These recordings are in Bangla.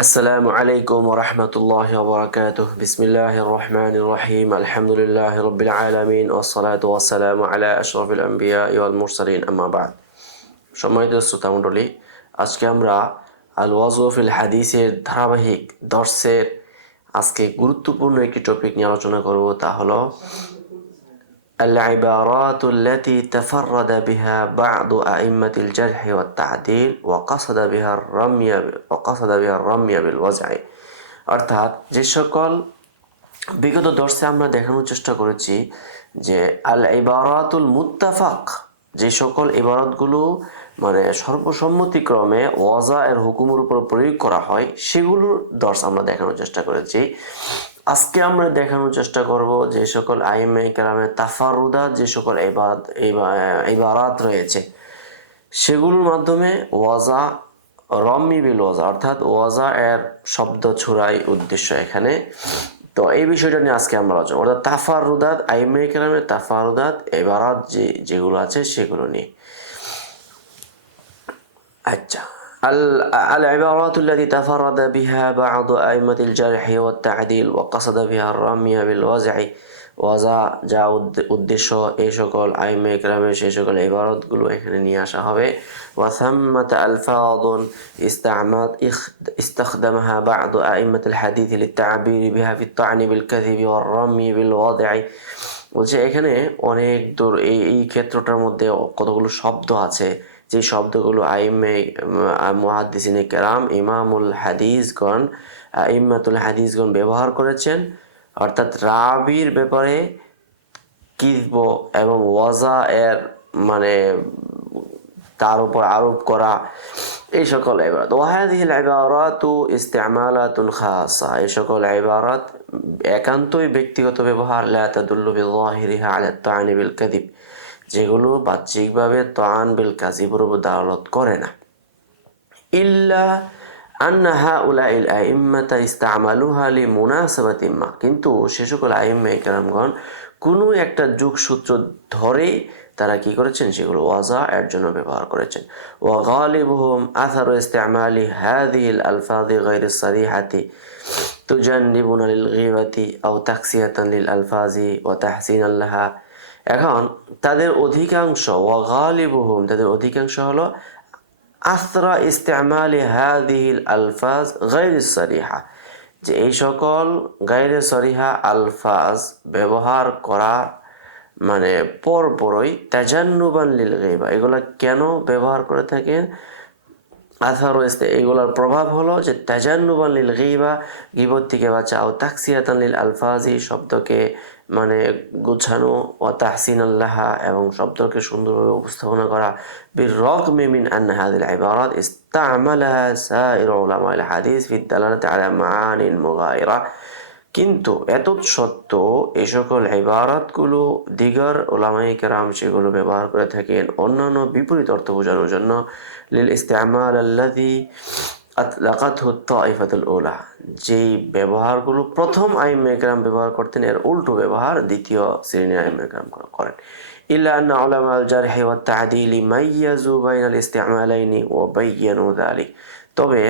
السلام عليكم ورحمة الله وبركاته بسم الله الرحمن الرحيم الحمد لله رب العالمين والصلاة والسلام على أشرف الأنبياء والمرسلين أما بعد সম্মানিত শ্রোতামণ্ডলী, আজকে আমরা আল ওয়াজু ফিল হাদিসের ধারাবাহিক দর্সের আজকে গুরুত্বপূর্ণ একটি টপিক নিয়ে আলোচনা করব, তা হলো العبارات التي تفرد بها بعض أئمة الجرح والتعديل وقصد بها الرمي بالوضع। অর্থাৎ যে সকল বিগত দর্শে আমরা দেখানোর চেষ্টা করেছি যে আল ইবারাতুল মুত্তাফাক, যে সকল ইবারতগুলো মানে সর্বসম্মতিক্রমে ওয়াজা এর হুকুমের উপর প্রয়োগ করা হয় সেগুলোর দর্শ আমরা দেখানোর চেষ্টা করেছি। আজকে আমরা দেখানোর চেষ্টা করব যে সকল আইমে কেরামে তাফারুদাত, যে সকল ইবারাত রয়েছে সেগুলোর মাধ্যমে ওয়াজা রম্মি বিল ওয়াজা অর্থাৎ ওয়াজা এর শব্দ ছড়াই উদ্দেশ্য এখানে। তো এই বিষয়টা নিয়ে আজকে আমরা আলোচনা অর্থাৎ তাফারুদাত, আইমে কেরামের তাফারুদাত ইবারাত যেগুলো আছে সেগুলো নিয়ে। আচ্ছা, العبارات التي تفرد بها بعض أئمة الجرح والتعديل وقصد بها الرمي بالوضع ওয়াজা যা উদ্দেশ্য এই সকল আইমে কেরামের সেই সকল ইবারতগুলো এখানে নিয়ে আসা হবে। وثمة ألفاظ استخدمها بعض أئمة الحديث للتعبير بها في الطعن بالكذب والرمي بالوضع। বলছে এখানে অনেক দূর এই ক্ষেত্রটার মধ্যে কতগুলো শব্দ আছে যে শব্দগুলো আইমে মুহাদ্দিসিনে কেরাম, ইমামুল হাদিসগণ, আইম্মাতুল হাদিসগণ ব্যবহার করেছেন, অর্থাৎ রাবির ব্যাপারে কিযব এবং ওয়াজা এর মানে তার উপর আরোপ করা এই সকল ইবারত। ওয়াহাদিহিল ইবারাতু ইস্তিমালাতুন খাসা, এই সকল ইবারত একান্তই ব্যক্তিগত ব্যবহার, লা তাদুল্লু বিযাহিরিহা আলা তা'নি বিল কাযিব, যেগুলো বাহ্যিকভাবে তা'ন বিল কাযিবের উপর দালালত করে না। ইল্লা আন্না হাউলাইল আইম্মাতা ইস্তামালুহা লিমুনাসাবাতিন মা, কিন্তু সে সকল আইম্মা কেরামগণ কোনো একটা যুগসূত্র ধরেই তারা কি করেছেন সেগুলো ওয়াজা এর জন্য ব্যবহার করেছেন। ওয়া গালিবুহুম আসারু ইস্তিমালি হাযিহিল আলফাযি গায়রিস সারিহাতি তুজান্নিবুনা লিল গীবাতি আও তাকসিয়াতান লিল আলফাযি ওয়া তাহসিনান লাহা। এখন তাদের অধিকাংশ, ওয়া গালিবুহুম তাদের অধিকাংশ হলো আসরা ইস্তেমালি হাদিহিল আলফাজ গায়রিস সারিহা, যে এই সকল গায়রে সরিহা আলফাজ ব্যবহার করা মানে পরপরই তাজান্নুবান লিল গীবা, এগুলা কেন ব্যবহার করে থাকেন? আসার এগুলার প্রভাব হলো যে তাজান্নুবান লিল গীবা, গীবত থেকে বাঁচা, ও তাকসিয়াতান লিল আলফাজি শব্দকে মানে গুছানো, ও তাহসিনান লাহা এবং শব্দকে সুন্দরভাবে উপস্থাপনা করা। বিরগমি মিন আন্না হাযিহিল ইবারাত ইস্তা'মালাহা সাইরু উলামাইল হাদিস ফি দালালাতি আলা মাআনিন মুগায়িরা, কিন্তু এতৎসত্ত্বেও এই সকল ইবারাতগুলো দিগর উলামায়ে কেরাম সেগুলো ব্যবহার করে থাকেন অন্যান্য বিপরীত অর্থ বোঝানোর জন্য। লিল ইস্তিমাল আল্লাযী আতলাকাতহু তাইফাতুল উলা, যেই ব্যবহারগুলো প্রথম আইম্মা কেরাম ব্যবহার করতেন এর উল্টো ব্যবহার দ্বিতীয় শ্রেণীর আইম্মা কেরাম করেন। ইল্লা আন্না উলামাল জারহি ওয়াত তা'দীলি মাইয়াজু বাইনাল ইস্তিমালাইনি ওয়া বায়্যানু যালিক, তবে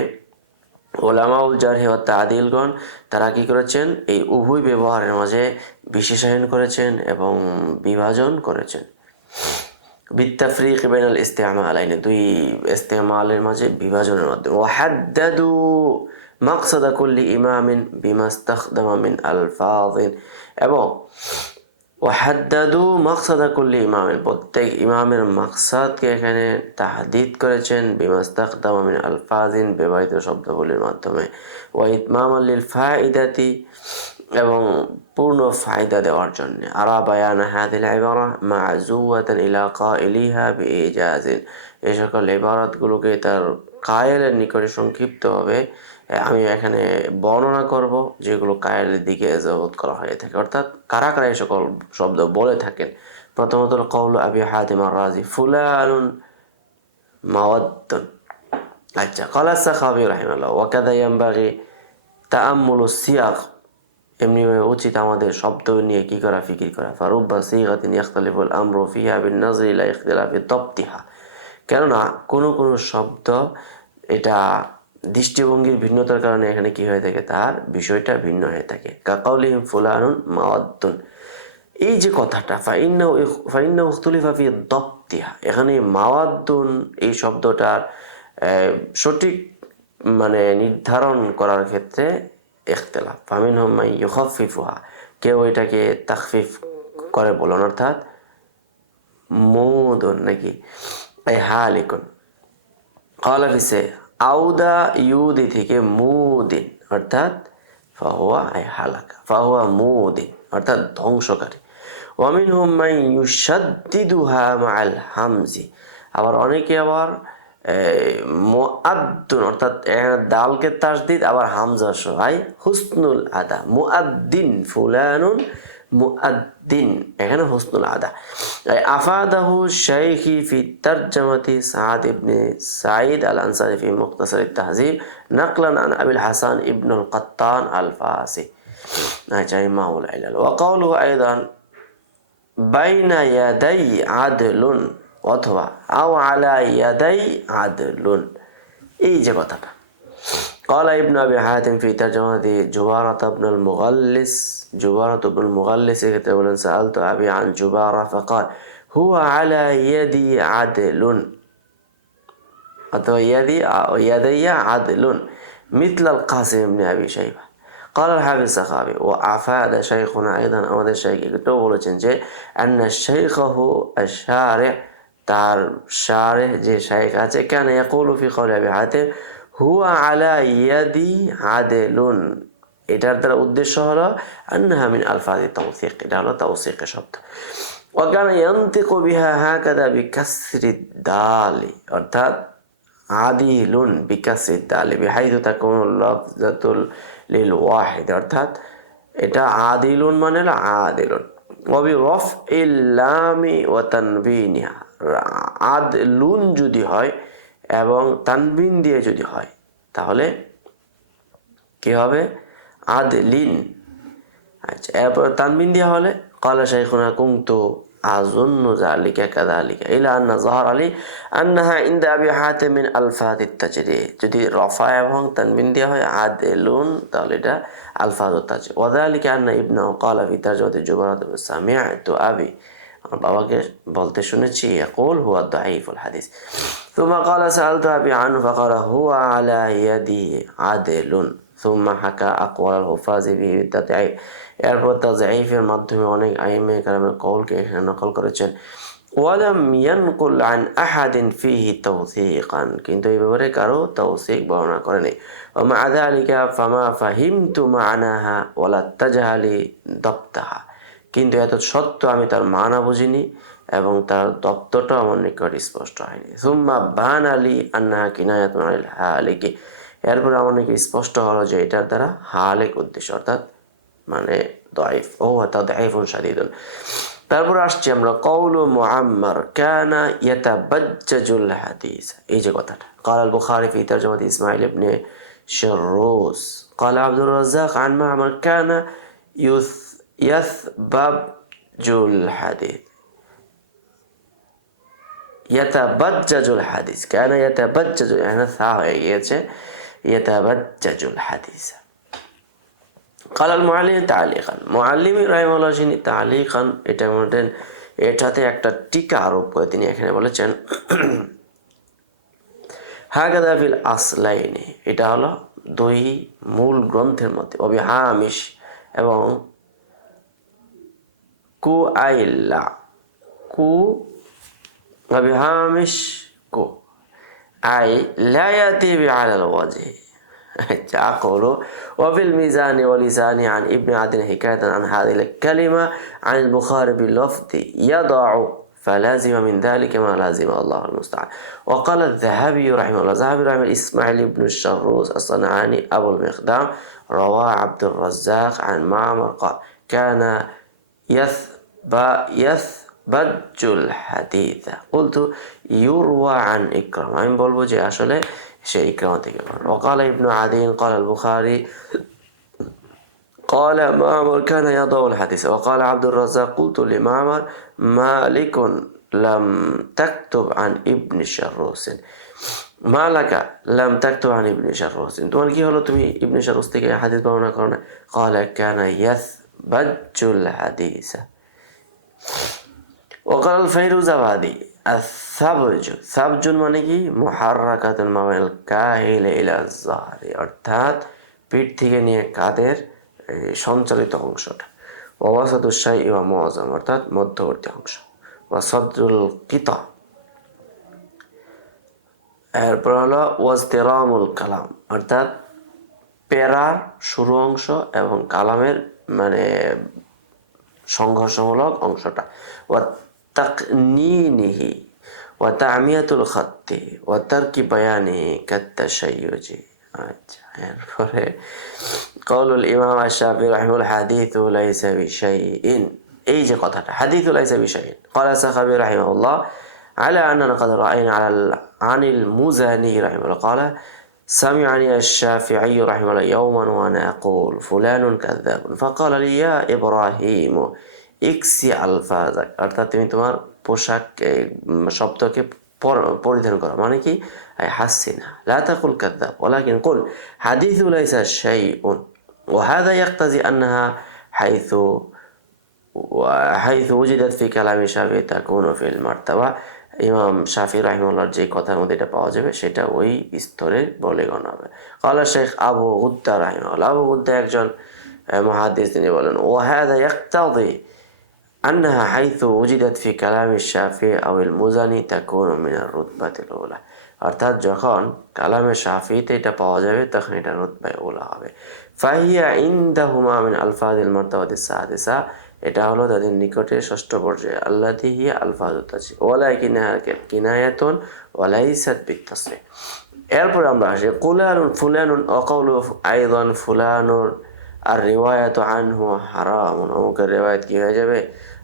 ওলামাউল জারহি ওয়াত তা'দীলগণ তারা কি করেছেন এই উভয় ব্যবহারের মাঝে বিশেষায়ন করেছেন এবং বিভাজন করেছেন। বিত্তাফরিক বাইনাল ইস্তিমালাইনি, দুই ইস্তিমালের মাঝে বিভাজনের মাধ্যমে। ওয়া হাদ্দাদু মাকসাদা কুল্লি ইমামিন বিমা ইস্তাখদামা মিন আলফাযিন, এবং ওয়াহাদ্দাদু মাকসাদা কুল্লি ইমামিন প্রত্যেক ইমামের মাকসাদকে এখানে তাহদিদ করেছেন বিমা ইস্তাখদামা মিন আলফাযিন ব্যবহৃত শব্দগুলির মাধ্যমে। ওয়া ইতমামান লিল ফাইদাতি এবং পূর্ণ ফায়দা দেওয়ার জন্য। আরা বায়ান হাযিহিল ইবারা মা'যুওয়াতান ইলা কাইলিহা বিইজাজিন, এই সকল ইবারাতগুলোকে তার কায়েলের নিকটে সংক্ষিপ্তভাবে আমি এখানে বর্ণনা করব, যেগুলো কায়েলের দিকে এজাবত করা হয়ে থাকে, অর্থাৎ কারা কারা এই সকল শব্দ বলে থাকেন। প্রথমত কওলু আবি হাতিম আর-রাজি ফুলানুন মাওয়াদ্দুন। আচ্ছা, ক্বালা আস-সাখাবী রাহিমাহুল্লাহ ওয়া কাযা ইয়ানবাগি তাআম্মুলুস সিয়াগ, এমনি উচিত আমাদের শব্দ নিয়ে কি করা, ফিকির করা। ফারুব্বা সিগাতিন ইখতালিফুল আমরু ফিহা বিন নাযরি ইলা ইখতিলাফি দাবতিহা, কেননা কোনো কোনো শব্দ এটা দৃষ্টিভঙ্গির ভিন্নতার কারণে এখানে কি হয়ে থাকে, তার বিষয়টা ভিন্ন হয়ে থাকে। কাকাউলিহিম ফুলানুন মাওয়াদ্দুন, এই যে কথাটা ফাইন্নাহু ইখতুলিফা ফি দাবতিহা, এখানে মাওয়াদ্দুন এই শব্দটার সঠিক মানে নির্ধারণ করার ক্ষেত্রে ইখতিলাফ। ফামিনহুম মান ইউখাফফিফুহা, কেউ এটাকে তাখফিফ করে বলুন, অর্থাৎ মুদুন নাকি এই হালিকুন। কলাফিসে আউদা ইউদি থেকে মুদিন, অর্থাৎ ফাহুয়া আই হালাকা, ফাহুয়া মুদিন অর্থাৎ ধ্বংসকারী। ওয়ামিনহুম মান ইউশাদ্দিদুহা মাআল হামজি, আবার অনেকে আবার মুআদ্দুন অর্থাৎ দালকে তাসদিদ আবার হামজা সহ, আই হুসনুল আদা, মুআদ্দিন ফুলানুন মুআদ্দিন, এখানে হুসনুল আদা। আফাদাহু শাইখি ফি তারজামাতি সাদ ইবনে সাঈদ আল আনসারি ফি মুখতাসার তাহজিব নাকলান আন আবিল হাসান ইবনুল কাত্তান আল ফাসি। আচ্ছা, ইমামুল ইলাল ওয়া কাউলুহু আইদান বাইনা ইয়াদাই আদলুন অথবা আও আলা ইয়াদাই আদলুন, এই যে কথাটা। قال ابن أبي حاتم في ترجمة جبارة بن المغلس، جبارة بن المغلس يقول سألت أبي عن جبارة فقال هو على يدي عدل، أو يدي عدل مثل القاسم بن أبي شيبة। قال الحافظ السخاوي وأفاد شيخنا أيضا أمد الشيخ يقول أن شيخه الشارع তার শারেহ যে শাইখ আছে কেন ইয়াকুলু ফি কওলি আবি হাতিম হুয়া আলা ইয়াদি আদলুন, এটার দ্বারা উদ্দেশ্য হলো আন্নাহা মিন আলফাজি তাওসীক, এটা হলো তাওসীকের শব্দ। ওয়া কানা ইয়ানতিকু বিহা হাকাযা বিকাসরি দালি, অর্থাৎ আদিলুন বিকাসরি দালি বিহাইযু তাকুনু লাফজাতুল লিল ওয়াহিদ, অর্থাৎ এটা আদিলুন মানে হলো আদিলুন। ওয়া বিরাফইল লামি ওয়া তানবিনিহা, আদলুন যদি হয় এবং তানবিন দিয়ে যদি হয় তাহলে কি হবে, আদলিন। আচ্ছা, এরপর তানবিন দেওয়া হলে ক্বালা শাইখুনা কুনতু আযুন্নু যালিকা কাযালিকা ইলা আন্না যাহার আলী আন্নাহা ইনদা আবি হাতিম মিন আলফাযিত তাজরীহ, যদি রফা এবং তানবিন দেওয়া হয় আদলুন তাহলে এটা আলফাযুত তাজরীহ। ওয়া যালিকা আন্না ইবনাহু ক্বালা ফি তারজামাতি জুবারাত সামি'তু আবি, আমার বাবাকে বলতে শুনেছি ইয়াকুল হুয়া দাঈফুল হাদিস। সুম্মা ক্বালা সাআলতু আবি আনহু ফাকালা হুয়া আলা ইয়াদি আদলুন সুম্মা হাকা আকওয়াল আল হুফাজি বিহি তাদঈফ, এরপর তাদঈফের মাধ্যমে অনেক আইম্মায়ে কেরামের কওলকে এখানে নকল করেছেন। ওয়ালাম ইয়ানকুল আন আহাদিন ফিহি তাওসীকান, কিন্তু এই ব্যাপারে কারো তাওসীক বর্ণনা করেনি। ওয়া মা যালিকা ফামা ফাহিমতু মা'নাহা ওয়ালা তাজহালি দাবতাহা, কিন্তু এত সত্ত্বেও আমি তার মানা বুঝিনি এবং তার দপ্তরটা আমার নিকট স্পষ্ট হয়নি। সুম্মা বান আলী আন্নাহা কিনায়াতুন আনিল হালিকি, এরপরে আমার নিকট স্পষ্ট হলো যে এটার দ্বারা হালিক উদ্দেশ্য, অর্থাৎ মানে দাঈফ, ও তাদঈফুন শাদীদুন। তারপর আসছি আমরা কওলু মুআম্মার কানা ইয়াতাবাজ্জাজুল হাদিস, এই যে কথাটা। قال البخاري في ترجمة إسماعيل بن شروس قال عبد الرزاق عن معمر كان ইয়াতবাজ্জাজুল হাদিস, ইয়াতাবাজ্জাজুল হাদিস, কেন ইয়াতাবাজ্জাজু, এখানে সা হয়ে গিয়েছে, ইয়াতাবাজ্জাজুল হাদিস। قال المعلم تعليقا, মুআল্লিম রাহিমাহুল্লাহ যিনি তালিকান এটা বলেন, এটাতে একটা টিকা আরোপ করে তিনি এখানে বলেছেন হাকাযা ফিল আসলাইনি, এটা হলো দুই মূল গ্রন্থের মধ্যে, অবি হামিশ এবং কু আইল্লা, কু অবি হামিশ কু আই লা ইয়াতি বিআলাল ওয়াজহি। أقول وفي الميزان ولسان عن ابن عدن حكاية عن هذه الكلمة عن البخاري باللفظ يضع، فلازم من ذلك ما لازم، الله المستعان. وقال الذهبي رحمه الله، الذهبي رحمه إسماعيل بن الشروس الصنعاني أبو المقدام رواه عبد الرزاق عن معمر قال كان يثبج الحديث قلت يروى عن إكرام، আমি বলবো যে আসলে সে ইকরামা থেকে। وقال ابن عدي قال البخاري قال معمر كان يضع الحديث. وقال عبد الرزاق قلت لمعمر مالك لم تكتب عن ابن شروس، মা লাকা লাম তাকতু আন ইবনে শাররুজ, তোমার কি হলো, তুমি ইবনে শাররুজ থেকে হাদিস বর্ণনা করো না? ক্বালা কানা ইয়াসবাজুল হাদিসা। وقال الفيروزابادي الসাবজ, সাবজুন মানে কি মুহাররাকাতুন মা বাইনাল কাহিল ইলা যাহরি, অর্থাৎ পিঠ থেকে নিয়ে কাঁধের সঞ্চালিত অংশটা। ওয়াসাতু শাইই ওয়া মুআযাম, অর্থাৎ মধ্যবর্তী অংশ। ওয়া সাদরুল কিতা, এরপর হলো ওয়াজতিরামুল কালাম, অর্থাৎ পেরার শুরু অংশ এবং কালামের মানে সংঘর্ষমূলক অংশটা। ওয়া তাকনিনিহি ওয়া তামিয়াতুল খাত্তি ওয়া তারকি বায়ানি কাত্তাশাইয়ুজি। আচ্ছা, এরপরে কওলুল ইমাম আশ-শাফিঈ রাহিমাহুল্লাহ হাদিসু লাইসা বিশাইইন, এই যে কথাটা হাদিসু লাইসা বিশাইইন। ক্বালা সাখাবী রাহিমাহুল্লাহ আলা আন্নানা ক্বাদ রাআইনা আনিল মুযানি রাহিমাহুল্লাহ ক্বালা سمعني الشافعي رحمه الله يوما وأنا أقول فلان كذاب فقال لي يا إبراهيم ইকসি আলফাজাক, অর্থাৎ তুমি তোমার পোশাক শব্দকে পরিধান করো, মানে কি হাসিনা লা তাকুল কাযাব ওয়ালাকিন কুল হাদিসু লাইসা শাইউন ওয়া হাযা ইয়াকতাজি আন্নাহা হাইথু উজিদাত ফি কালামি শাফিঈ তাকুনু ফিল মারতাবা। ইমাম শাফিঈ রাহিমাহুল্লাহর যে কথার মধ্যে এটা পাওয়া যাবে সেটা ওই স্তরে বলে গণনা হবে। ক্বালা শেখ আবু গুদ্দা রাহিমাহুল্লাহ, আবু গুদ্দা একজন মুহাদ্দিস, তিনি বলেন ওয়া হাযা ইয়াকতাজি أنها حيث وجدت في كلام الشافعي أو المزني تكون من الرتبة الأولى، অর্থাৎ যখন কালামে শাফিতে এটা পাওয়া যাবে তখন এটা রুতবায়ে উলা হবে। ফাহিয়া ইনদাহুমা মিন আলফাজিল মারতাবাতিস সাদিসা, এটা হলো তাদের নিকটে ষষ্ঠ পর্যায়ে। আল্লাতী হিয়া আলফাজুত তাসরিহ ওয়ালাকিনহা কিনায়াতুন ওয়ালাইসাত বিতাসরিহ। এরপরে আমরা আসি কুলানুন ফুলানুন ওয়া ক্বাউলু আইদান ফুলানুর আর রিওয়ায়াতু আনহু হারামুন, অমুকের রিওয়ায়াত কি হয়ে যাবে,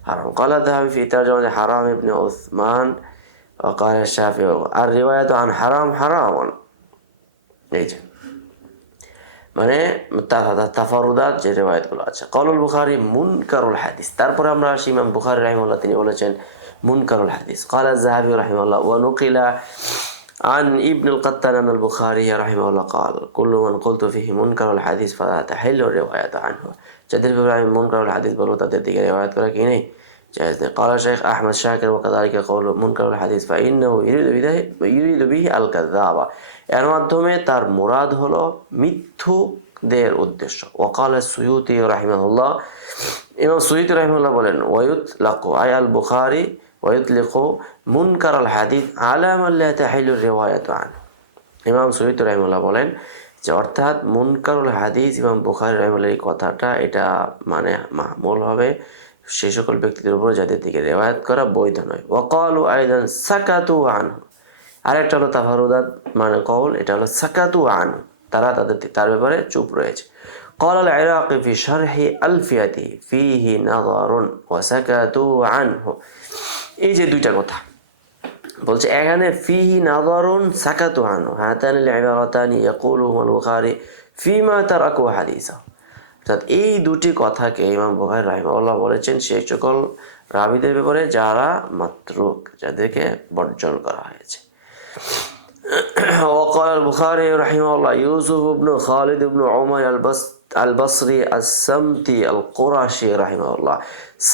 হারাম। ক্বালা যাহাবী ফি তারজামাতি হারাম ইবনে উসমান ওয়া ক্বালা শাফিঈ আর রিওয়ায়াতু আন হারাম হারামুন। এই যে মানে তাফারুদাত যে রিওয়ায়াতগুলো আছে। ক্বালুল বুখারী মুনকারুল হাদিস, তারপরে আমরা আসি ইমাম বুখারী রাহিমাহুল্লাহ, তিনি বলেছেন মুনকারুল হাদিস। ক্বালা যাহাবী রাহিমাহুল্লাহ ওয়া নুকিলা عن ابن القطان أن البخاري رحمه الله قال كل من قلت فيه منكر الحديث فلا تحل الرواية عنه، যাদের ব্যাপারে আমি মুনকারুল হাদিস বলবো তাদের দিকে রিওয়ায়াত করা কি নেই, জায়েজ নেই। قال الشيخ أحمد شاكر وكذلك قول منكر الحديث فإنه يريد به الكذاب, এর মাধ্যমে তার মুরাদ হলো মিথ্যুকদের উদ্দেশ্য। وقال السيوطي رحمه الله, ইমাম সুয়ুতী রাহিমাহুল্লাহ বলেন ওয়ায়ুতলাকু আই আল বুখারী ওয়ায়ুতলিকু মুনকার আল হাদিস আলা মান লা তাহিলু রিওয়ায়াতু আনহু। ইমাম সুয়ুতী রাহিমাহুল্লাহ বলেন যে অর্থাৎ মুনকারুল হাদিস ইমাম বুখারী রাহিমাহুল্লাহ এই কথাটা এটা মানে মাহমুল হবে সেই সকল ব্যক্তিদের উপর যাদের দিকে রিওয়ায়াত করা বৈধ নয়। ওয়াকালু আইদান সাকাতু আনহু, আরেকটা হলো তাফারুদাত মানে কওল, এটা হলো সাকাতু আনহু, তারা তার ব্যাপারে চুপ রয়েছে। قال العراقي في شرح ألفيته فيه نظر وسكتوا عنه, এই যে দুইটা কথা বলছে এখানে ফিহি নাযারুন সাকাতু আনহু হাতানিল ইবারাতানি ইয়াকুলুহুমা আল বুখারী ফিমা তারাকু হাদিসা, অর্থাৎ এই দুটি কথাকে ইমাম বুখারী রাহিমাহুল্লাহ বলেছেন সেই সকল রাবীদের ব্যাপারে যারা মাতরুক, যাদেরকে বর্জন করা হয়েছে। وقال البخاري رحمه الله يوسف بن خالد بن عمر البصري السمتي القرشي رحمه الله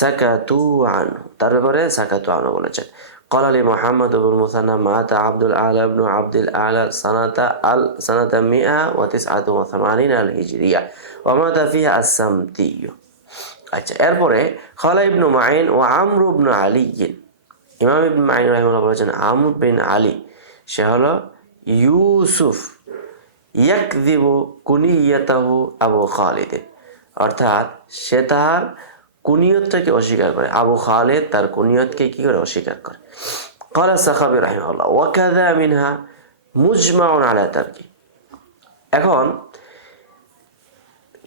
سكتوا عنه, তার ব্যাপারে সাকাতু আনহু বলেছেন। قال لي محمد بن المثنى مات عبد الأعلى بن عبد الأعلى سنة 189 الهجرية ومات فيها السمتي। আচ্ছা, এরপরে قال ابن معين وعمر بن علي, ইমাম ইবনে মাইন রাহিমাহুল্লাহ বলেছেন আমর বিন আলী, সে হলো ইউসুফ ইয়াকযিবু কুনিয়াতাহু আবু খালিদ, অর্থাৎ সে তার কুনিয়তটাকে অস্বীকার করে, আবু খালিদ তার কুনিয়তকে কি করে অস্বীকার করে। قال السخاوي رحمه الله وكذا منها مجمع على تركه, এখন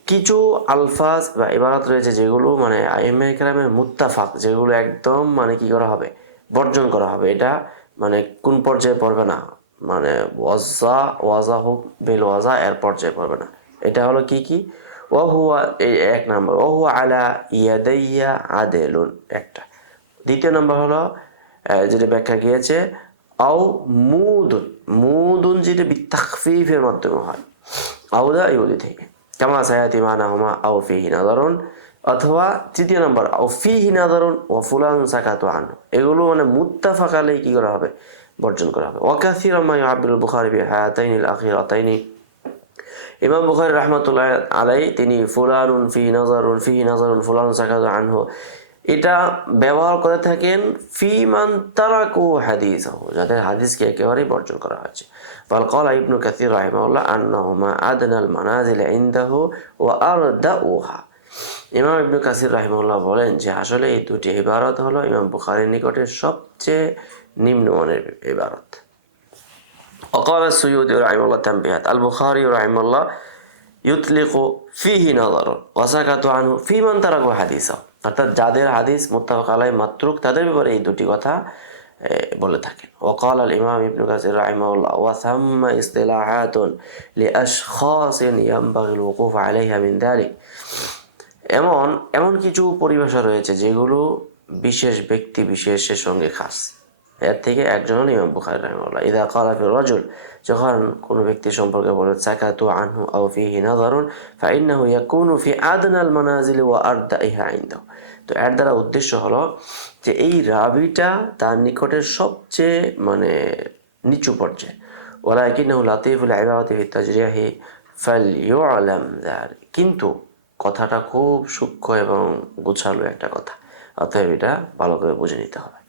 কিছু আলফাজ বা ইবারত রয়েছে যেগুলো মানে আইম্মা ইকরামের মুত্তাফাক, যেগুলো একদম মানে কি করা হবে, বর্জন করা হবে। এটা মানে কোন পর্যায়ে পড়বে না, মানে ওয়াজা হোক বেল ওয়াজা এর পর্যায়ে পড়বে না। এটা হলো কি কি, ও হুয়া এই এক নম্বর, ও হুয়া আলা ইয়াদাইয়া আদেলুন একটা। দ্বিতীয় নম্বর হলো যেটা ব্যাখ্যা গিয়েছে আও মুদুন, মুদুন যেটা বিতাখফিফের মাধ্যমে হয়, আউদা ইউদি থেকে, কামা সায়াতি মানাহুমা আও ফিহি নাযারুন, অথবা তৃতীয় নম্বর আও ফিহি নাযারুন ওয়া ফুলানুন সাকাতু আনহু, এগুলো মানে মুত্তাফাক আলাইহি কি করা হবে, বর্জন করা হবে। ওয়া কাসীরাম মা ইউআব্বিরুল বুখারী বিহাতাইনিল আখিরাতাইনি, ইমাম বুখারী রাহমাতুল্লাহ আলাইহি তিনি ফুলানুন ফিহি নাযারুন ফুলানুন সাকাতু আনহু এটা ব্যবহার করে থাকেন ফি মান তারাকু হাদিসাহু, যাদের হাদিসকে একেবারেই বর্জন করা হয়েছে। ফাল ক্বালা ইবনু কাসীর রাহিমাহুল্লাহ আন্নাহুমা আদনাল মানাজিল ইনদাহু ওয়া আরদাউহা, ইমাম ইবনু কাসীর রাহিমাহুল্লাহ বলেন যে আসলে এই দুটি ইবারত হলো ইমাম বুখারীর নিকটে সবচেয়ে নিম্নমানের ইবারত। وقال السيوطي رحمه الله تنبيهات البخاري رحمه الله يطلق فيه نظر وسكت عنه في من تركوا حديثه, অর্থাৎ যাদের হাদিস মুত্তাফাক আলাইহি মাতরুক তাদের ব্যাপারে এই দুটি কথা বলে থাকেন। وقال الإمام ابن كثير رحمه الله وثم اصطلاحات لأشخاص ينبغي الوقوف عليها من ذلك, এমন কিছু পরিভাষা রয়েছে যেগুলো বিশেষ ব্যক্তি বিশেষের সঙ্গে খাস। এর থেকে একজন হল ইমাম বুখারী রাহিমাহুল্লাহ। ইযা ক্বালা ফি রাজুল, যখন কোনো ব্যক্তি সম্পর্কে বলে সাকাতু আনহু আও ফিহি নাযারুন ফাইন্নাহু ইয়াকুনু ফি আদনাল মানাজিল ওয়া আরদাইহা ইনদাহু, তো এর দ্বারা উদ্দেশ্য হলো যে এই রাবিটা তার নিকটের সবচেয়ে মানে নিচু পর্যায়ে। ওয়ালাকিন্নাহু লাতীফুল ইবারাতি ফি তাজরিহি ফালইউলাম যালিক, কিন্তু কথাটা খুব সূক্ষ্ম এবং গোছালো একটা কথা, অতএব এটা ভালো করে বুঝে নিতে হবে।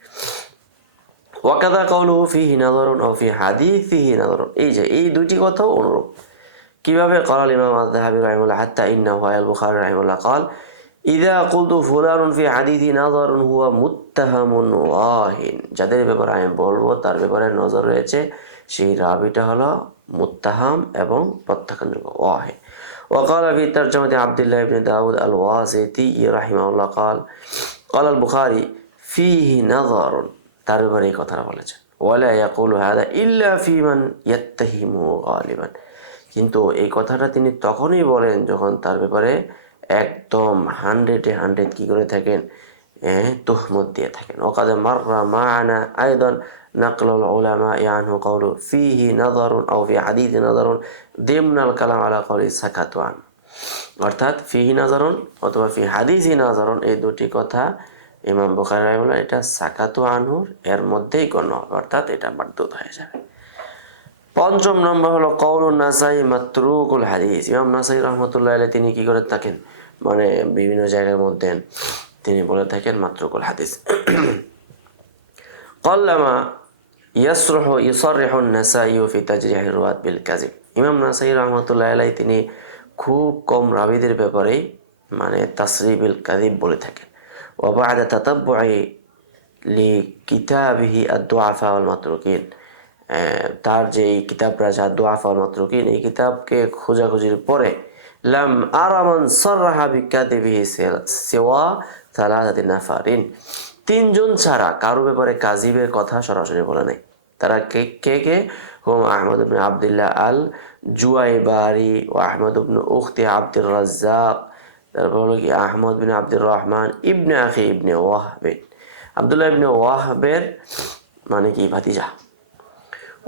ওয়াকাদা কাউলুহু ফিহি নাযারুন আও ফি হাদিসিহি নাযারুন, এই যে এই দুটি কথাও অনুরূপ। কিভাবে? ক্বাল ইমাম আয-যাহাবী রাহিমাহুল্লাহ হাত্তা ইন্নাহু আল বুখারী রাহিমাহুল্লাহ ক্বাল ইযা কুলতু ফুলানুন ফি হাদিসি নাযারুন হুয়া মুত্তাহামুন ওয়াহিন, যাদের ব্যাপারে আমি বলবো তার ব্যাপারে নজর রয়েছে সেই রাবিটা হলো মুত্তাহাম এবং প্রত্যাখ্যানযোগ্য ওয়াহিন। وقال في ترجمة عبد الله بن داود الواسطي رحمه الله قال قال البخاري فيه نظر, তার ব্যাপারে এই কথাটা বলেছেন। ওয়ালা ইয়াকুলু হাদা ইল্লা ফি মান ইয়াত্তাহিমু গালিবান, কিন্তু এই কথাটা তিনি তখনই বলেন যখন তার ব্যাপারে একদম 100 কি করে থাকেন, তুহমত দিয়ে থাকেন। ওয়াকাদ মাররা মা'না আইদান নাকলুল উলামা ইয়ানহু কাউলু ফিহি নাযারুন আও ফি হাদিসি নাযারুন দিমনাল কালাম আলা কাউলি সাকাতু আন, অর্থাৎ ফিহি নাযারুন অথবা ফি হাদিসি নাযারুন এই দুটি কথা ইমাম বুখারী রাহিমাহুল্লাহ এটা সাকাতু আনহুর এর মধ্যেই গণ্য হবে, অর্থাৎ এটা মারদুদ হয়ে যাবে। পঞ্চম নম্বর হলো কওলুন নাসাই মাতরুকুল হাদিস, ইমাম নাসাই রাহমাতুল্লাহ আলাইহি তিনি কি করে থাকেন, মানে বিভিন্ন জায়গার মধ্যে তিনি বলে থাকেন মাতরুকুল হাদিস। ক্বাল্লামা ইউসাররিহু আন-নাসাই ফি তাজরিহি রুওয়াত বিল কাযিব, ইমাম নাসাই রাহমাতুল্লাহ আলাইহি তিনি খুব কম রাবীদের ব্যাপারেই মানে তাসরিহ বিল কাযিব বলে থাকেন। ওয়া বা'দা তাতাব্বু'i লিকিতাবিহি আদ-দুআফা ওয়াল মাতরুকিন, তার যে এই কিতাবটা যা দুআফা ওয়াল মাতরুকিন, এই কিতাবকে খোঁজাখুঁজির পরে লাম আরা মান সাররাহা বিকাযিবিহি সিওয়া সালাসাতি নাফারিন, তিনজন ছাড়া কারো ব্যাপারে কাযিবের কথা সরাসরি বলে নাই। তারা কে? হুম আহমদ ইবনে আবদুল্লাহ আল জুয়াইবারি ও আহমদ ইবনে উখতি আব্দুর রাজ্জাক, তারপর হলো কি আহমদ বিন আব্দুর রহমান ইবনে আখি ইবনে ওয়াহব, আব্দুল্লাহ ইবনে ওয়াহবের মানে কি ভাতিজা।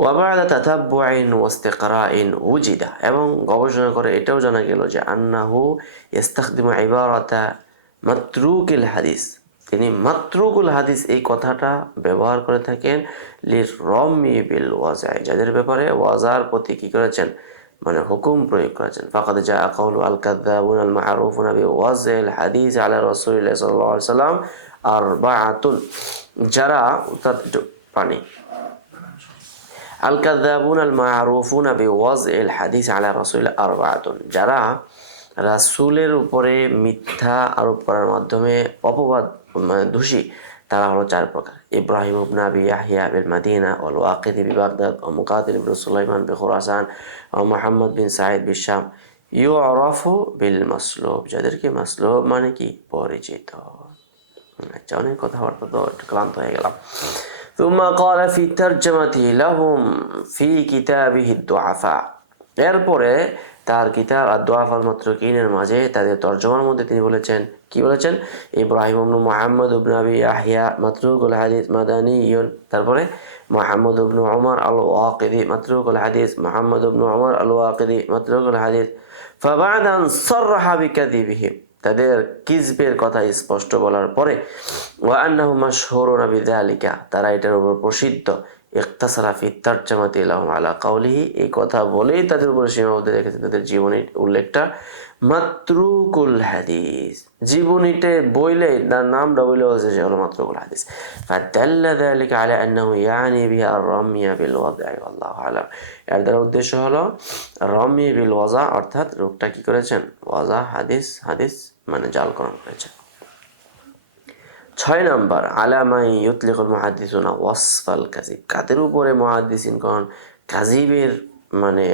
ওয়াবাদা তাতাব্বুইন ওয়াস্তিকরাইন উজিদা, এবং গবেষণা করে এটাও জানা গেল যে আন্নাহু ইস্তাখদিমু ইবারাতা মাতরুকিল হাদিস, তিনি মাতরুকুল হাদিস এই কথাটা ব্যবহার করে থাকেন লির রমি বিল ওয়াজাই, যাদের ব্যাপারে ওয়াজার প্রতি কি করেছেন মানে হুকুম প্রয়োগ করেছেন। ফাকাদ জা কাউলু আল কাযাবুন আল মা'রুফুন বিওয়াজিল হাদিস আলা রাসূলিল্লাহ সাল্লাল্লাহু আলাইহি ওয়াসাল্লাম আরবাআতুন, যারা পানি আল কাযাবুন আল মা'রুফুন বিওয়াজিল হাদিস আলা রাসূলিল্লাহ আরবাআতুন, যারা রাসূলের উপরে মিথ্যা আরোপ করার মাধ্যমে অপবাদ মানে দোষী, তারা হলো 4 প্রকার। ইব্রাহিম ইবনে আবি ইয়াহইয়া বিল মাদিনা ওয়াল ওয়াকিদ বি বাগদাদ ওয়া মুকাতিল ইবনে সুলাইমান বি খুরাসান ওয়া মুহাম্মদ বিন সাঈদ বি শাম ইউরাফু বিল মাসলুব, যাদেরকে মাসলুব মানে কি পরিচিত। আচ্ছা, অনেক কথাবার্তা তো একটু ক্লান্ত হয়ে গেলাম। ثم قال في ترجمته لهم في كتابه الضعفاء, এরপরে তার কিতাব আদ-দুআফ আল-মাতরুকিনের মাঝে তাদের তরজমার মধ্যে তিনি বলেছেন, কি বলেছেন? ইব্রাহিম ইবনে মুহাম্মদ ইবনে আবি ইয়াহইয়া মাতরুকুল হাদিস মাদানিয়ুন। তারপরে মুহাম্মদ ইবনে উমর আল-ওয়াকিদি মাতরুকুল হাদিস, মুহাম্মদ ইবনে উমর আল-ওয়াকিদি মাতরুকুল হাদিস। ফাবা'দা আন সাররাহা বিকাযিবিহিম, তাদের কিজবের কথা স্পষ্ট বলার পরে, ওয়া আন্নাহু মাশহুরুনা বিযালিকা, তারা এটার উপর প্রসিদ্ধ, ইখতাসারা ফি তারজামাতি লাহুম আলা কাওলিহি, এই কথা বলেই তাদের উপর সীমাবদ্ধ রেখেছে তাদের জীবনীর উল্লেখটা মাতরুকুল হাদিস, জীবনীতে বইলে তার নামটা বইলে বলছে সে হলো মাতরুকুল হাদিস। ফাদাল্লা যালিকা আলা আন্নাহু ইয়ানি বিহা আর-রামিয়া বিল ওয়াদ'i ওয়াল্লাহু আ'লাম, এর দ্বারা উদ্দেশ্য হলো রমি বিল ওয়াজা, অর্থাৎ রূপটা কি করেছেন? ওয়াজা, হাদিস, হাদিস মানে জালকরণ করেছেন। 6 নম্বর, আলামাই ইউতলিকুল মুহাদ্দিসুনা ওয়াসফাল কাযিব, কাদের উপরে মুহাদ্দিসিনগণ কাযিবের মানে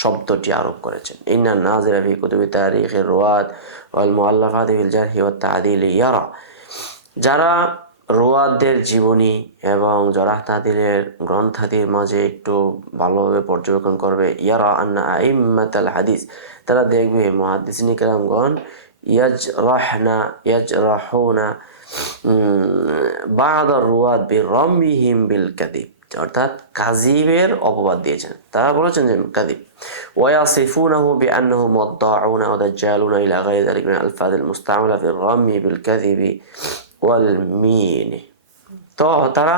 শব্দটি আরোপ করেছেন। ইন্নান নাযিরা ফি কুতুবি তারিখির রুয়াত ওয়াল মুআল্লাফাতি ফিল জারহি ওয়াত তা'দীল ইয়ারা, যারা রুয়াতদের জীবনী এবং জরাহ তা'দীলের গ্রন্থাদির মাঝে একটু ভালোভাবে পর্যবেক্ষণ করবে, ইয়ারা আন্না আইম্মাতাল হাদিস, তারা দেখবে মুহাদ্দিসিন কিরামগণ ইয়াজরাহুনা বা'দা রুয়াত বিরামিহিম বিল কাযিব, অর্থাৎ কাযিবের অপবাদ দিয়েছেন, তারা বলেছেন যে কাযিব। ওয়াসিফুনাহু বিআন্নাহু মুদ্দাউনা ওয়া দাজ্জালুনা ইলা গায়রি যালিকা মিন আলফাযিল মুস্তা'মালা ফির রামি বিল কাযিবি ওয়াল মিন। তো তারা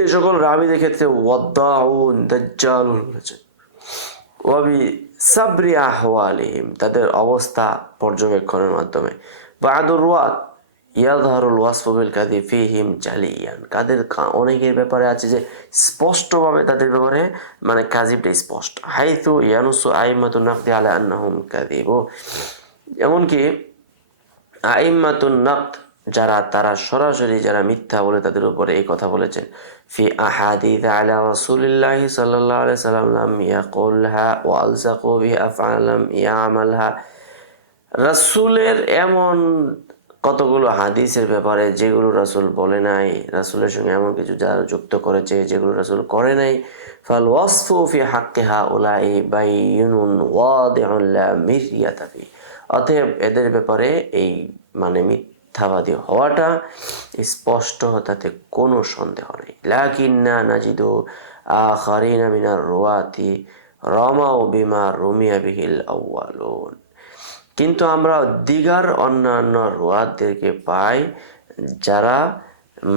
এই সকল রাবীদের ক্ষেত্রে ওয়াদ্দাউন, দাজ্জালুন বলেছেন। ওয়াবি সাবরি আহওয়ালিহিম, তাদের অবস্থা পর্যবেক্ষণের মাধ্যমে। বা'দুর রুয়াত ইয়াযহারুল ওয়াসফু বিল কাযিব ফীহিম জালিয়ান, কাদের অনেকের ব্যাপারে আছে যে স্পষ্টভাবে তাদের ব্যাপারে মানে কাযিবটা স্পষ্ট। হাইথু ইয়ানুসু আইম্মাতুন নাকদি আলা আন্নাহুম কাযিবু, এমনকি আইম্মাতুন নাকদ যারা, তারা সরাসরি যারা মিথ্যা বলে তাদের উপরে এই কথা বলেছেন। ফি আহাদিস আলা রাসূলিল্লাহি সাল্লাল্লাহু আলাইহি সাল্লাম লাম ইয়াকুলহা ওয়া আলসাকু বিহি আফআলাম ইয়ামালহা, রাসূলের এমন কতগুলো হাদিসের ব্যাপারে যেগুলো রাসূল বলে নাই, রাসূলের সঙ্গে এমন কিছু যারা যুক্ত করেছে যেগুলো রাসূল করে নাই। ফাল ওয়াসফু ফি হাক্কি হাউলাই বাইয়িনুন ওয়াদিউন লা মিরয়াতা ফি, অতএব এদের ব্যাপারে এই মানে মিথ্যাবাদী হওয়াটা স্পষ্ট, তাতে কোনো সন্দেহ নেই। লাকিন্না নাজিদু আখারিনা মিনার রুয়াতি রামাউ বিমা রুমিয়া বিহিল আউয়ালুন, কিন্তু আমরা দিগার অন্যান্য রুয়াতদেরকে পাই যারা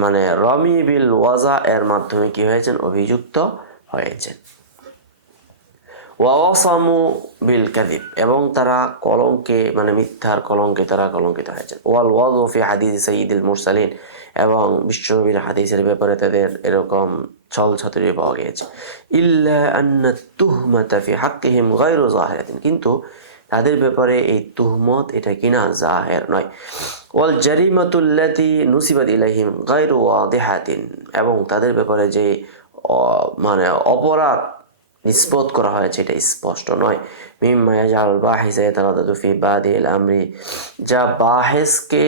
মানে রমি বিল ওয়াজা এর মাধ্যমে কি হয়েছেন? অভিযুক্ত হয়েছেন। ওয়াসামু বিল কাযিব, এবং তারা কলঙ্কে মানে মিথ্যার কলঙ্কে তারা কলঙ্কিত হয়েছেন। ওয়াল ওয়াযু ফি হাদিস সাইয়্যিদুল মুরসালিন, এবং বিশ্বনবীর হাদিসের ব্যাপারে তাদের এরকম ছল ছাতুরি পাওয়া গিয়েছে। ইল্লা আন্না তুহমাতা ফি হাক্কিহিম গায়রু যাহিরাতিন, কিন্তু তাদের ব্যাপারে এই তুহমত এটা কিনা জাহের নয়। ওয়াল জারিমাতুল্লাতি নুসিবাত ইলাইহিম গায়রু ওয়াদিহাতিন, এবং তাদের ব্যাপারে যে মানে অপরাধ নিষ্পত করা হয়েছে এটা স্পষ্ট নয়। মিম্মা ইয়াজআলুল বাহিসা ইয়াতারাদ্দাদু ফি বাদিল আমরি, যা বাহেসকে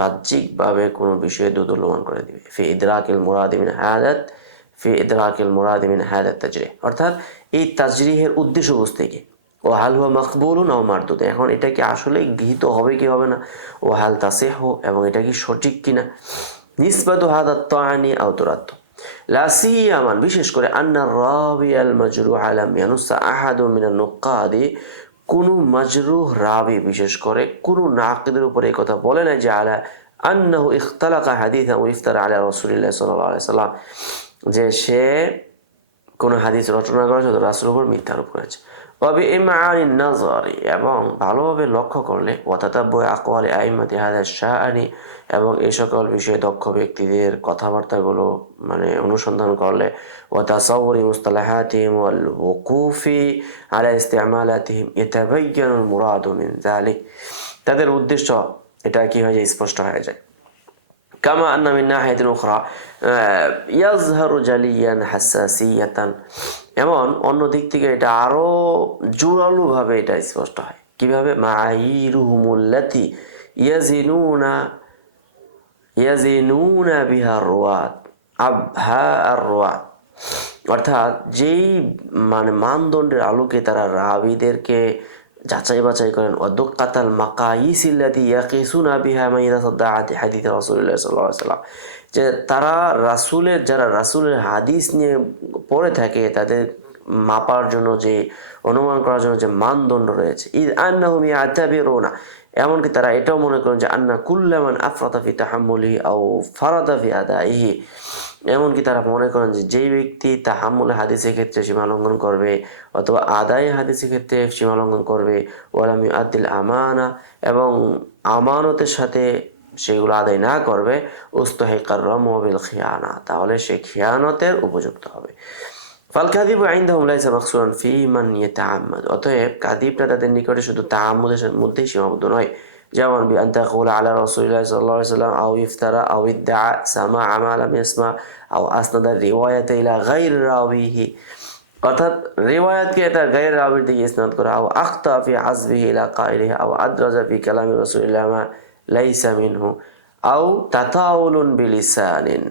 বাহ্যিকভাবে কোনো বিষয়ে দোদুল্যমান করে দিবে। ফি ইদরাকিল মুরাদি মিন হাদাত তাজরিহ, অর্থাৎ এই তাজরিহের উদ্দেশ্য বুঝতে গিয়ে। ও হাল হুয়া মাকবুলুন আও মারদুদ, এখন এটা কি আসলে গৃহীত হবে কি হবে না। ও হাল তাসিহু, এবং এটা কি সঠিক কিনা। নিসবাতু হাদাত তাআনি আও তুরাদ্দু, লা সিয়ামান, বিশেষ করে আন্না রাবি আল মাজরুহ লাম ইয়ানুসা আহাদু মিনান নুক্কাদি, কোনো মাজরুহ রাবি বিশেষ করে কোনো নাকিদের উপরে এই কথা বলে না যে আলা আন্নাহু ইখতালাকা হাদিসান ওয়া ইফতারা আলা রাসূলিল্লাহ সাল্লাল্লাহু আলাইহি সাল্লাম, যে সে কোনো হাদিস রচনা করেছে তো রাসূলের উপর মিথ্যা আরোপ করেছে। ওয়াবি ইমআনিন নাযারি, এবং ভালোভাবে লক্ষ্য করলে, ওয়াতাতাব্বুই আকওয়ালি আইম্মাতি হাযা শাআনি, এবং এই সকল বিষয়ে দক্ষ ব্যক্তিদের কথাবার্তাগুলো মানে অনুসন্ধান করলে, ওয়া তাসাউরি মুসতালাহাতিহিম ওয়াল ওকুফি আলা ইস্তিমালাতিহিম ইয়াতাবায়্যানুল মুরাদু মিন যালিক, তাদের উদ্দেশ্য এটা কি হয়ে যায়? স্পষ্ট হয়ে যায়। কামা আন্না মিন নাহিয়াতিন উখরা ইয়াজহারু জালিয়ান হাসাসিয়াতান, এমন অন্য দিক থেকে এটা আরো জোরালোভাবে এটা স্পষ্ট হয়। কিভাবে? মাআয়িরুহুমুল্লাতি ইয়াজিনুনা বিহা রুয়াত আবহা আর রুয়াত, অর্থাৎ যেই মানদণ্ডের আলোকে তারা রাবীদেরকে যাচাই বাছাই করেন, ওয়াদুক্কাতাল মাকাইসিল্লাতি ইয়াকিসুনা বিহা মান ইয়াতাসাদ্দাআতি হাদিস রাসূলুল্লাহ সাল্লাল্লাহু আলাইহি ওয়াসাল্লাম, যে তারা যারা রাসূলের হাদিস নিয়ে পড়ে থাকে তাদের মাপার জন্য, যে অনুমান করার জন্য যে মানদণ্ড রয়েছে, ইয আন্নাহুম ইয়াতাবিরুনা, এমনকি তারা এটাও মনে করেন যে আন্না কুল্লামান আফরাতা ফি তাহাম্মুলিহি আও ফারাদা ফি আদাইহি, এমনকি তারা মনে করেন যে যেই ব্যক্তি তাহাম্মুলে হাদিসের ক্ষেত্রে সীমা লঙ্ঘন করবে অথবা আদায় হাদিসের ক্ষেত্রে সীমা লঙ্ঘন করবে, ওয়ালাম ইউআদ্দিল আমানা, এবং আমানতের সাথে সেগুলো আদায় না করবে, উস্তাহিকার রামু বিল খিয়ানা, তাহলে সে খিয়ানতের উপযুক্ত হবে। ফাল কাযিবু ইনদাহুম লাইসা মাকসুরান ফি মান ইয়াতাআম্মাদ, অতএব কাযিবটা তাদের নিকটে শুধু তাআম্মুদের মধ্যেই সীমাবদ্ধ নয়, যেমন বি আন তাকুলা আলা রাসূলিল্লাহি সাল্লাল্লাহু আলাইহি ওয়াসাল্লাম আও ইফতারা আও ইদ্দাআ সামাআ মা লাম ইয়াসমা আও আসনাদা রিওয়ায়াতা ইলা গায়রি রাওয়িহি, অর্থাৎ রিওয়ায়াতকে তার গায়র রাওয়ির দিকে ইসনাদ করা, আও আখতা ফি আযবিহি ইলা কাইলিহি আও আদরাজা ফি কালামি রাসূলিল্লাহ মা লাইসা মিনহু আও তাতাউলুন বিলিসানিন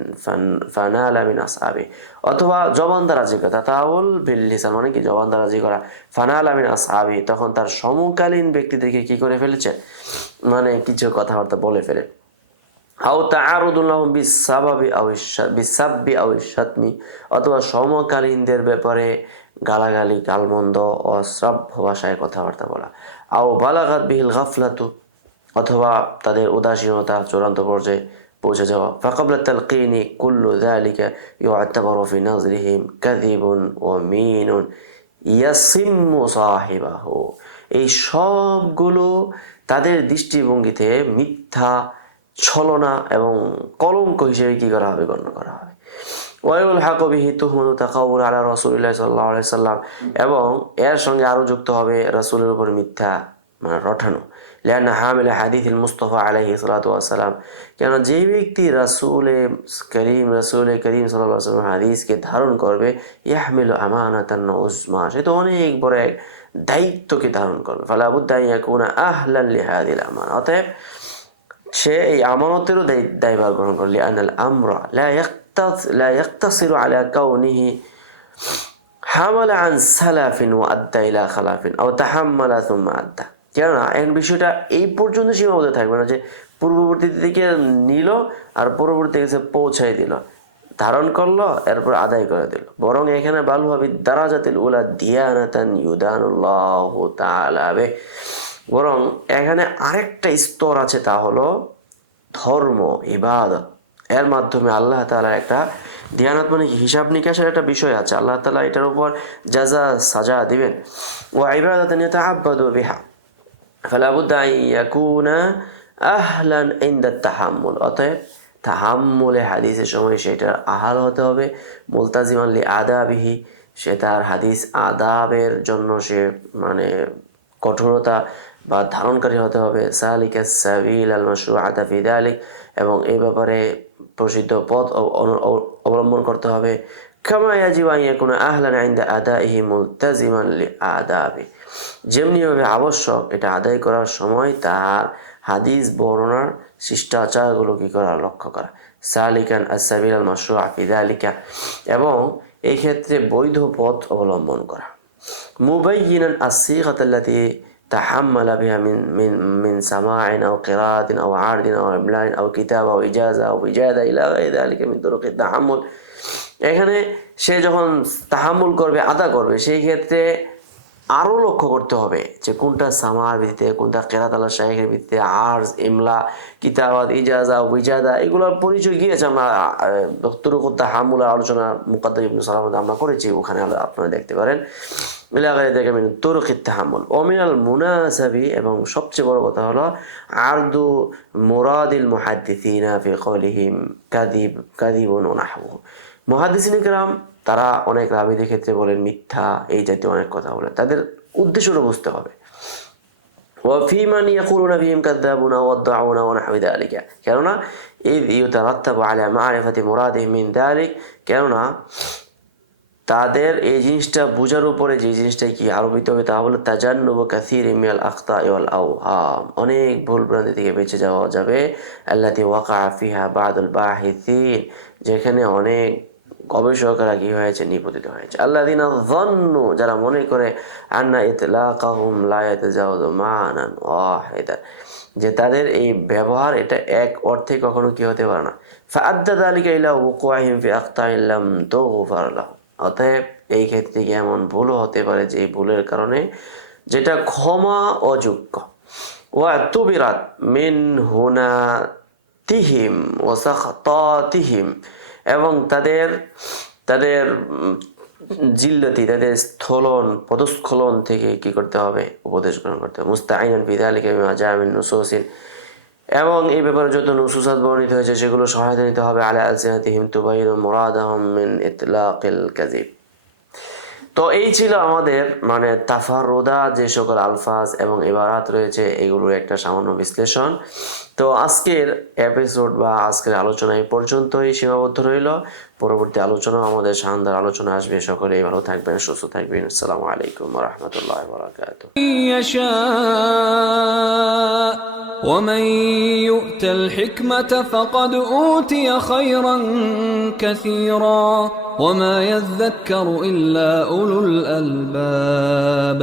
ফানালা মিন আসহাবি, অথবা জবান দারাজি করা, তাতাউল বিল লিসান মানে কি জবান দারাজি করা, ফানালা মিন আসহাবি, তখন তার সমকালীন ব্যক্তিদেরকে কি করে ফেলেছে, মানে কিছু কথাবার্তা বলে ফেলে, আও তাআরুদুল লাহুম বিসাব্বি আও শাতমি, অথবা সমকালীনদের ব্যাপারে গালাগালি গালমন্দ অশ্রাব্য ভাষায় কথাবার্তা বলা, আও বালাগাত বিহিল গাফলাতু, অথবা তাদের উদাসীনতা চূড়ান্ত পর্যায়ে পৌঁছে যাওয়া, ফাকাবলা তালকিনি কুল্লু যালিকা ইউআতাবারু ফি নাযরিহিম কাযিবুন ওয়া মিনুন ইয়াসিম্মু সাহিবাহু, এই সবগুলো তাদের দৃষ্টিভঙ্গিতে মিথ্যা, ছলনা এবং কলঙ্ক হিসেবে কি করা হবে, গণ্য করা হবে। ওয়াইউল হাকু বিহি তুহমাতু তাকাউল আলা রাসূলিল্লাহি সাল্লাল্লাহু আলাইহি সাল্লাম, এবং এর সঙ্গে আরও যুক্ত হবে রাসূলের উপর মিথ্যা রটানো, লিআন্না হামিল হাদিসিল মুস্তাফা আলাইহি সাল্লাতু ওয়াসসালাম, কেন যেই ব্যক্তি রাসূলে করিম সাল্লাল্লাহু আলাইহি ওয়াসাল্লাম হাদিসকে ধারণ করবে, ইয়াহমিলু আমানাতান উজমা, সে তো অনেক বড় এক দায়িত্বকে ধারণ করবে, ফালা বুদ্দা আন ইয়াকুনা আহলান লিহাদিল আমানা, অতএব সে এই আমানতেরও দায়ভার গ্রহণ করে, লিআন্নাল আমরা লা ইয়াক্তাসিরু আলা কাউনিহি হামালা আন সালাফিন ওয়া আদ্দা ইলা খালাফিন আও তাহাম্মালা সুম্মা আদ্দা, কেননা এখন বিষয়টা এই পর্যন্ত সীমাবদ্ধ থাকবে না যে পূর্ববর্তী থেকে নিল আর পরবর্তী কাছে পৌঁছাই দিল, ধারণ করলো এরপর আদায় করে দিল, বরং এখানে বালুহাবি দারাজাতিল উলা দিয়ানাতান ইউদানুল্লাহু তাআলা বিহি, বরং এখানে আরেকটা স্তর আছে, তা হলো ধর্ম ইবাদত, এর মাধ্যমে আল্লাহ তাআলা একটা দিয়ানত মানে হিসাব নিকাশের একটা বিষয় আছে, আল্লাহ তাআলা এটার উপর জাযা সাজা দিবেন, ওয়া ইবাদাতান ইয়াতাআব্বাদু বিহা ফালা বুদ্দা আন ইয়াকুনা আহলান ইনদা তাহাম্মুল, অতএব তাহাম্মুলে হাদিসের সময় সেটার আহাল হতে হবে, মুলতাজিমান লি আদাবিহি, সে তার হাদিস আদাবের জন্য সে কঠোরতা বা ধারণকারী হতে হবে, সালিকা সাবিল আল মাশরুআতা ফি যালিক, এবং এই ব্যাপারে প্রসিদ্ধ পথ অবলম্বন করতে হবে, কামা ইয়াজিবু আন ইয়াকুনা আহলান ইনদা আদাইহি মুলতাজিমান লি আদাবি, যেমনিভাবে আবশ্যক এটা আদায় করার সময় তার হাদিস বর্ণনার শিষ্টাচারগুলো কি করা, লক্ষ্য করা, সালিকান আস-সাবিল আল মাশরুআ ফি যালিকা, এবং এই ক্ষেত্রে বৈধ পথ অবলম্বন করা, মুবাইয়িনান আস-সিগাত আল্লাতী তাহাম্মালা বিহা মিন সামাইন আও কিরাআতিন আও আরদিন আও ইমলাইন আও কিতাবা আও ইজাজা আও ইজাদা ইলা গায়রি যালিকা মিন তুরুকিত তাহাম্মুল, এখানে সে যখন তাহাম্মুল করবে, আদা করবে, সেই ক্ষেত্রে আরও লক্ষ্য করতে হবে যে কোনটা সামার ভিত্তিতে, কোনটা কেরাত আলা শাইখের ভিত্তিতে, আরজ ইমলা কিতাবাত ইজাজা ওইজাদা, এগুলোর পরিচয় গিয়েছে আমরা তুরুকুত তাহাম্মুলের আলোচনা মুকাদ্দাম ইবনে সালাহ আমরা করেছি, ওখানে আপনারা দেখতে পারেন, ইলা গায়রি যালিকা মিন তুরুকিত তাহাম্মুল ওয়া মিনাল মুনাসাবি, এবং সবচেয়ে বড় কথা হলো আরদু মুরাদিল মুহাদ্দিসিনা ফি কওলিহিম কাযিবুন ওয়া নাহবুহু, মুহাদ্দিসিন কিরাম তারা অনেক রাবীদের ক্ষেত্রে বলেন মিথ্যা, এই জাতীয় অনেক কথা বলে, তাদের উদ্দেশ্যটা বুঝতে হবে, ওয়া ফি মান ইয়াকুলুনা বিহিম কাযাবুনা ওয়া দাউনা ওয়া নাহওয়া যালিকা, কেননা ইয ইউতারাত্তাবু আলা মারিফাতি মুরাদিহিম মিন যালিক, কেননা তাদের এই জিনিসটা বোঝার উপরে যে জিনিসটা কি আরোপিত হবে তা হলো তাজান্নুবু কাসীরিম মিনাল আখতা'i ওয়াল আওহাম, অনেক ভুল ভ্রান্তি থেকে বেঁচে যাওয়া যাবে, আল্লাতী ওয়াকা'a ফিহা বা'দুল বাহিসিন, যেখানে অনেক গবেষকরা কি হয়েছে, নিপতিত হয়েছে। আল্লাযিনা যান্নু, যারা মনে করে, আন্না ইতলাকাহুম লা ইয়াতাজাওয়াজু মা'নান ওয়াহিদান, যে তাদের এই ব্যবহার এটা এক অর্থে কখনো কি হতে পারে না। ফাআদ্দা যালিকা ইলা ওয়াকুইহিম ফি আখতাইন লাম তুগফার লাহুম, অতএব এই ক্ষেত্রে কি এমন ভুলও হতে পারে যে এই ভুলের কারণে যেটা ক্ষমা অযোগ্য। ওয়া তুবিরাত মিন হুনাতিহিম ওয়া সাখতাতিহিম, এবং তাদের তাদের জিল্লতি, তাদের স্থলন পদস্খলন থেকে কি করতে হবে, উপদেশ গ্রহণ করতে হবে। মুস্তাঈনান বিযালিকা বিমা জাআ মিন নুসুসিন, এবং এই ব্যাপারে যত নুসুসাত বর্ণিত হয়েছে সেগুলো সহায়তা নিতে হবে। আলা আলসিনাতিহিম তুবাইয়িনু মুরাদাহুম মিন ইতলাকিল কাযিব। তো এই ছিল আমাদের মানে তাফারুদা যে সকল আলফাজ এবং ইবারাত রয়েছে এগুলোর একটা সামান্য বিশ্লেষণ। তো আজকের এপিসোড বা আজকের আলোচনা এই পর্যন্তই সীমাবদ্ধ রইল। পরবর্তী আলোচনা আমাদের শানদার আলোচনা আসবে। সকলেই ভালো থাকবেন, সুস্থ থাকবেন। আসসালামু আলাইকুম ওয়া রাহমাতুল্লাহি ওয়া বারাকাতুহু। ومن يؤت الحكمة فقد أوتي خيرا كثيرا وما يذكر إلا أولو الألباب.